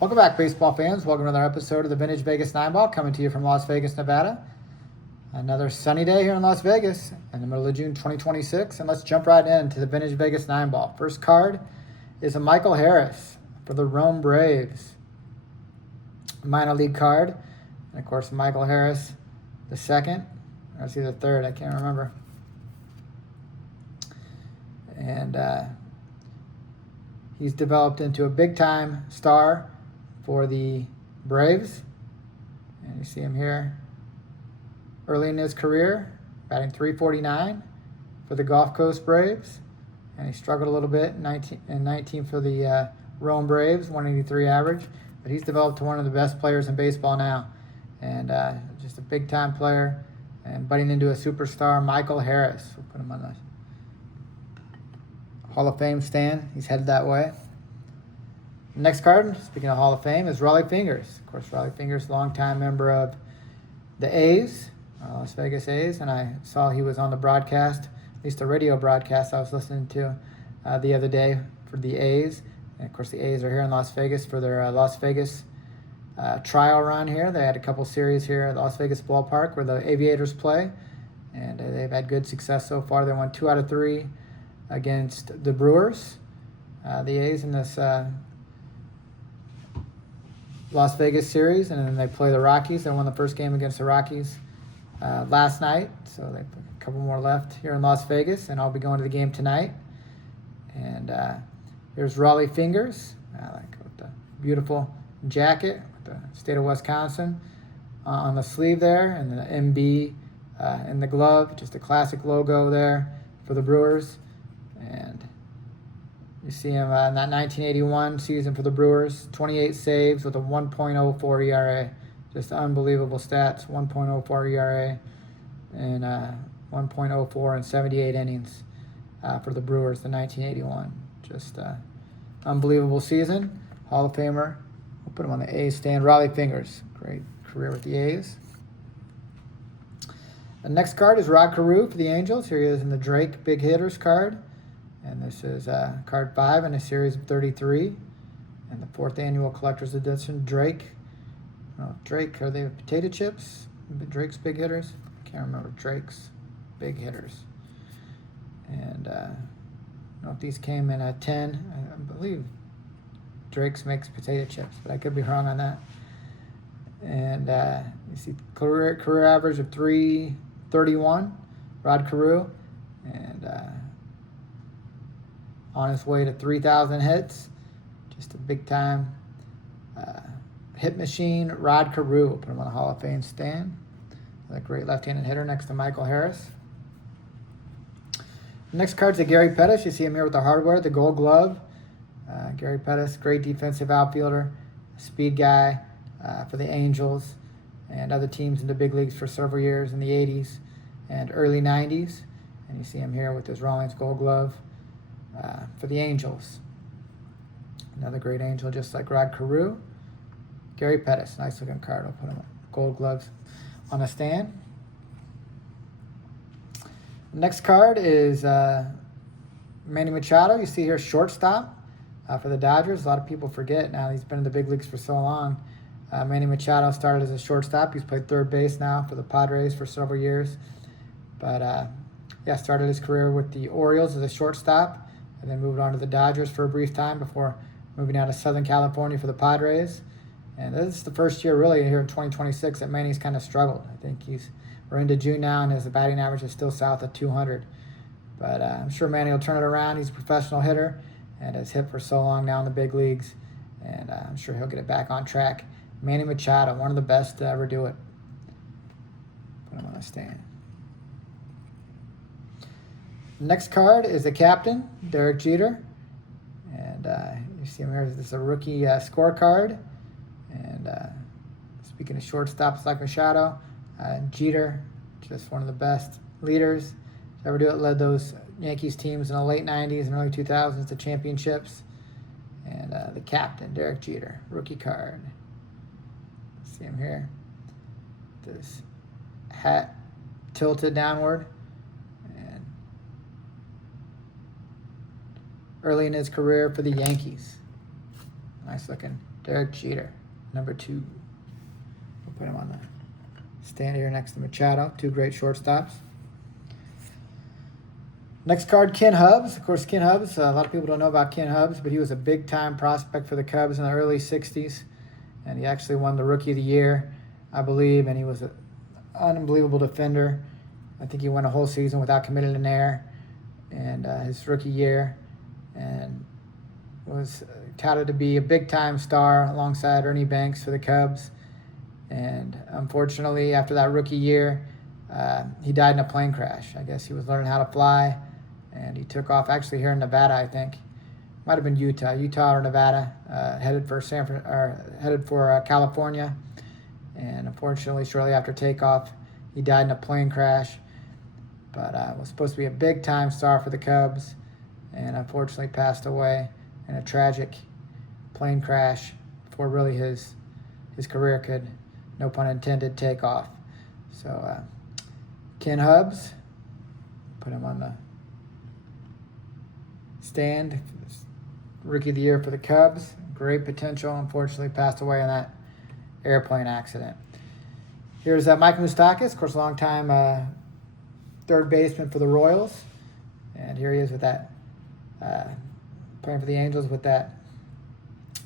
Welcome back, baseball fans. Welcome to another episode of the Vintage Vegas 9 Ball, coming to you from Las Vegas, Nevada. Another sunny day here in Las Vegas in the middle of June 2026, and let's jump right into the Vintage Vegas 9 Ball. First card is a Michael Harris for the Rome Braves. Minor league card, and of course Michael Harris the second, or is he the third? I can't remember. And he's developed into a big-time star for the Braves. And you see him here early in his career, batting .349 for the Gulf Coast Braves. And he struggled a little bit in 19 for the Rome Braves, 183 average. But he's developed to one of the best players in baseball now. And just a big-time player and budding into a superstar, Michael Harris. We'll put him on the Hall of Fame stand. He's headed that way. Next card, speaking of Hall of Fame, is Rollie Fingers. Of course, Rollie Fingers, longtime member of the A's, Las Vegas A's, and I saw he was on the broadcast, at least the radio broadcast I was listening to the other day for the A's. And of course, the A's are here in Las Vegas for their Las Vegas trial run here. They had a couple series here at Las Vegas Ballpark where the Aviators play, and they've had good success so far. They won 2 out of 3 against the Brewers. The A's in this Las Vegas series, and then they play the Rockies. They won the first game against the Rockies last night, so they have a couple more left here in Las Vegas, and I'll be going to the game tonight. And here's Rollie Fingers, with the beautiful jacket with the state of Wisconsin on the sleeve there, and the MB in the glove, just a classic logo there for the Brewers. And you see him in that 1981 season for the Brewers, 28 saves with a 1.04 ERA. Just unbelievable stats, 1.04 ERA and 1.04 in 78 innings for the Brewers, the 1981. Just unbelievable season. Hall of Famer. We'll put him on the A's stand. Rollie Fingers, great career with the A's. The next card is Rod Carew for the Angels. Here he is in the Drake Big Hitters card. And this is card 5 in a series of 33. And the 4th annual collector's edition. Drake. Drake, are they potato chips? Drake's Big Hitters? I can't remember. Drake's Big Hitters. And I don't know if these came in at 10. I believe Drake's makes potato chips, but I could be wrong on that. And you see career average of .331. Rod Carew. And on his way to 3,000 hits. Just a big-time hit machine, Rod Carew. We'll put him on the Hall of Fame stand. That great left-handed hitter next to Michael Harris. Next card's a Gary Pettis. You see him here with the hardware, the gold glove. Gary Pettis, great defensive outfielder, speed guy for the Angels and other teams in the big leagues for several years in the 80s and early 90s. And you see him here with his Rawlings gold glove. For the Angels. Another great Angel, just like Rod Carew. Gary Pettis, nice looking card. I'll put him on gold gloves on a stand. Next card is Manny Machado. You see here, shortstop for the Dodgers. A lot of people forget now he's been in the big leagues for so long. Manny Machado started as a shortstop. He's played third base now for the Padres for several years. But started his career with the Orioles as a shortstop, and then moved on to the Dodgers for a brief time before moving out to Southern California for the Padres. And this is the first year really here in 2026 that Manny's kind of struggled. I think we're into June now, and his batting average is still south of 200. But I'm sure Manny will turn it around. He's a professional hitter and has hit for so long now in the big leagues. And I'm sure he'll get it back on track. Manny Machado, one of the best to ever do it. Put him on a stand. Next card is the captain, Derek Jeter. And you see him here. This is a rookie scorecard. And speaking of shortstops like Machado, Jeter, just one of the best leaders to ever do it. Led those Yankees teams in the late 90s and early 2000s to championships. And the captain, Derek Jeter, rookie card. See him here. This hat tilted downward. And early in his career for the Yankees. Nice looking Derek Jeter, number 2. We'll put him on the stand here next to Machado. 2 great shortstops. Next card, Ken Hubbs. Of course, Ken Hubbs, a lot of people don't know about Ken Hubbs, but he was a big-time prospect for the Cubs in the early 60s. And he actually won the Rookie of the Year, I believe, and he was an unbelievable defender. I think he went a whole season without committing an error and his rookie year, and was touted to be a big-time star alongside Ernie Banks for the Cubs. And unfortunately, after that rookie year, he died in a plane crash. I guess he was learning how to fly, and he took off actually here in Nevada, I think. Might have been Utah or Nevada, headed for California. And unfortunately, shortly after takeoff, he died in a plane crash. But was supposed to be a big-time star for the Cubs, and unfortunately passed away in a tragic plane crash before really his career could, no pun intended, take off. So Ken Hubbs, put him on the stand. Rookie of the Year for the Cubs. Great potential. Unfortunately passed away in that airplane accident. Here's Mike Moustakas, of course, longtime third baseman for the Royals. And here he is with that, playing for the Angels with that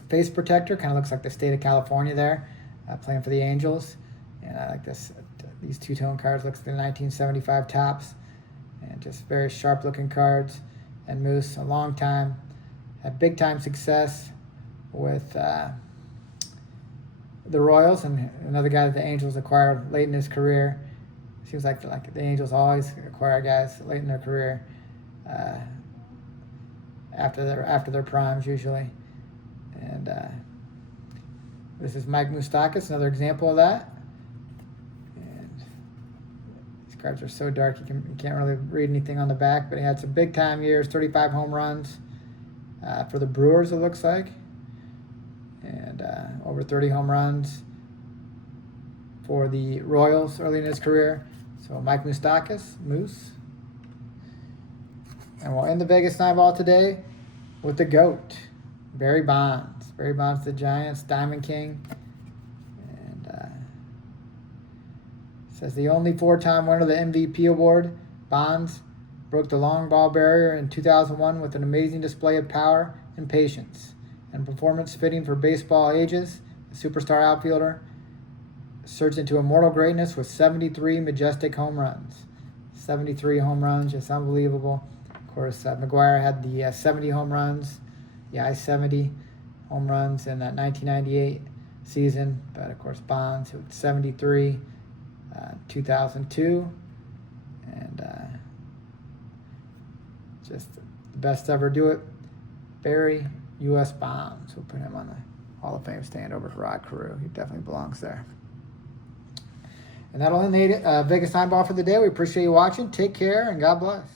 face protector. Kind of looks like the state of California there, playing for the Angels. And I like this. These two-tone cards looks like the 1975 tops. And just very sharp-looking cards. And Moose, a long time, had big-time success with the Royals, and another guy that the Angels acquired late in his career. Seems like the Angels always acquire guys late in their career, after their primes usually. And this is Mike Moustakas, another example of that. And these cards are so dark you can't really read anything on the back, but he had some big time years, 35 home runs for the Brewers, it looks like, and over 30 home runs for the Royals early in his career. So Mike Moustakas, Moose. And we'll end the Vegas 9 ball today with the GOAT, Barry Bonds. Barry Bonds, the Giants, Diamond King. And says the only 4-time winner of the MVP award, Bonds broke the long ball barrier in 2001 with an amazing display of power and patience and performance fitting for baseball ages. The superstar outfielder surged into immortal greatness with 73 majestic home runs. 73 home runs, just unbelievable. Of course, McGwire had the 70 home runs, the I-70 home runs in that 1998 season. But, of course, Bonds with 73, 2002. And just the best ever do it. Barry U.S. Bonds. We'll put him on the Hall of Fame stand over to Rod Carew. He definitely belongs there. And that'll end the Vegas 9 ball for the day. We appreciate you watching. Take care, and God bless.